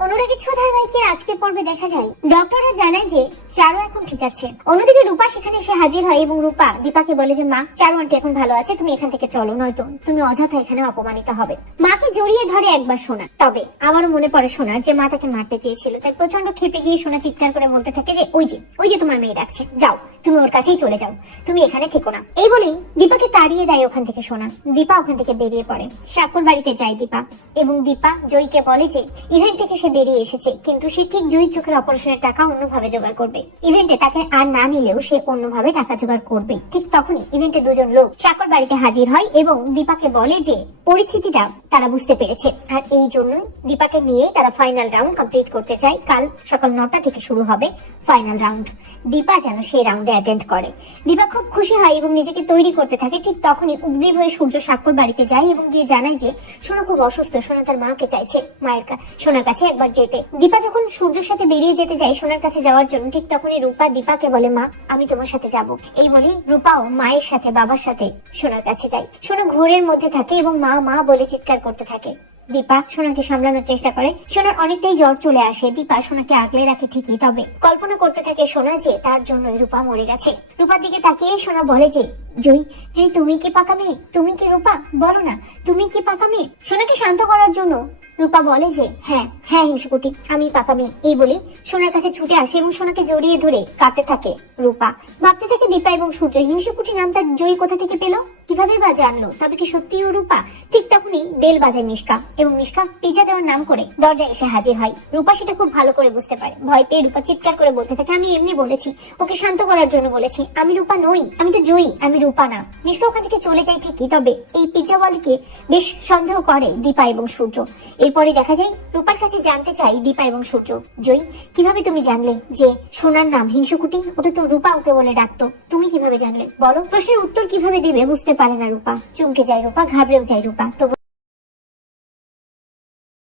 আজকের পর্বে দেখা যায়। ডক্টররা জানায় যে চারু এখন ঠিক আছে। অন্যদিকে রূপা সেখানে এসে হাজির হয় এবং রূপা দীপাকে বলে যে, মা, চারু আন্টি এখন ভালো আছে, তুমি এখান থেকে চলো, নয়তো তুমি অযথা এখানে অপমানিত হবে। মাকে জড়িয়ে ধরে একবার শোনা। তবে আমারও মনে পড়ে শোনার যে, মা তাকে মারতে চেয়েছিল। তাই প্রচণ্ড খেপে গিয়ে শোনা চিৎকার করে বলতে থাকে যে, ওই যে ওই যে তোমার মেয়ে ডাকছে, যাও, তুমি ওর কাছেই চলে যাও, তুমি এখানে থেকো না। এই বলেই দীপাকে তাড়িয়ে দেয় ওখান থেকে শোনা দীপা ওখান থেকে বেরিয়ে পড়ে। সাকুর বাড়িতে যায় দীপা। এবং দীপা জয়ীকে বলে যে ইভেন্ট থেকে সে বেরিয়ে এসেছে, কিন্তু সে ঠিক জয়ী চোখের অপারেশনের টাকা অন্যভাবে জোগাড় করবে। ইভেন্টে তাকে আর না নিলেও সে অন্যভাবে টাকা জোগাড় করবে। ঠিক তখনই ইভেন্টে দুজন লোক সাকুর বাড়িতে হাজির হয় এবং দীপাকে বলে যে, পরিস্থিতিটা তারা বুঝতে পেরেছে। আর এই জন্যই দীপাকে নিয়েই তারা ফাইনাল রাউন্ড কমপ্লিট করতে চায়। কাল সকাল নটা থেকে শুরু হবে ফাইনাল রাউন্ড দীপা যেন সেই রাউন্ডে অ্যাটেন্ড করে। দীপা খুব খুশি হয় এবং নিজেকে তৈরি করতে থাকে। ঠিক তখনই উদ্গ্রীব হয়ে সূর্য সাক্ষর বাড়িতে যায় এবং গিয়ে জানায় যে, সোনা খুব অসুস্থ, সোনা তার মাকে চাইছে। মায়ের সোনার কাছে একবার যেতে। দীপা যখন সূর্যের সাথে বেরিয়ে যেতে যায় সোনার কাছে যাওয়ার জন্য, ঠিক তখনই রূপা দীপাকে বলে, মা, আমি তোমার সাথে যাব। এই বলেই রূপাও মায়ের সাথে, বাবার সাথে সোনার কাছে যায়। সোনা ঘোরের মধ্যে থাকে এবং মা মা বলে চিৎকার করতে থাকে। দীপা সোনাকে সামলানোর চেষ্টা করে। সোনার অনেকটাই জ্বর চলে আসে। দীপা সোনাকে আগলে রাখে ঠিকই, তবে কল্পনা করতে থাকে সোনা যে তার জন্য রূপা মরে গেছে। রূপার দিকে তাকিয়ে সোনা বলে যে জয় তুমি কি পাকা মেয়ে? তুমি কি রূপা? বলো না, তুমি কি পাকা মেয়ে? সোনাকে শান্ত করার জন্য রূপা বলে যে হ্যাঁ হ্যাঁ হিংসুকুটি, আমি পাকা মেয়ে। এই বলে সোনার কাছে ছুটে আসে এবং সোনাকে জড়িয়ে ধরে কাঁদতে থাকে রূপা। ভাবতে থাকে দীপা এবং সূর্য, হিংসুকুটি জয়ী কোথা থেকে কীভাবে বা জানলো? তবে কি সত্যি ও রূপা? ঠিক তখনই বেল বাজায় মিশকা এবং মিশকা পিজা দেওয়ার নাম করে দরজায় এসে হাজির হয়। রূপা সেটা খুব ভালো করে বুঝতে পারে। ভয় পেয়ে রূপা চিৎকার করে বলতে থাকে, আমি এমনি বলেছি, ওকে শান্ত করার জন্য বলেছি। আমি রূপা নই, আমি তো জয়ী, আমি রূপা না মিশকা ওখান থেকে চলে যায় ঠিকই, তবে এই পিজ্জাওয়ালিকে বেশ সন্দেহ করে দীপা এবং সূর্য। এরপরে দেখা যায়, রূপার কাছে জানতে চাই দীপা এবং সূর্য, জয়ী, কীভাবে তুমি জানলে যে সোনার নাম হিংসুকুটি? ওটা তো রূপা ওকে বলে ডাকতো। তুমি কীভাবে জানলে? বলো। প্রশ্নের উত্তর কীভাবে দেবে বুঝতে পারে না রূপা। চমকে যায় রূপা, ঘাবড়েও যায় রূপা। তবু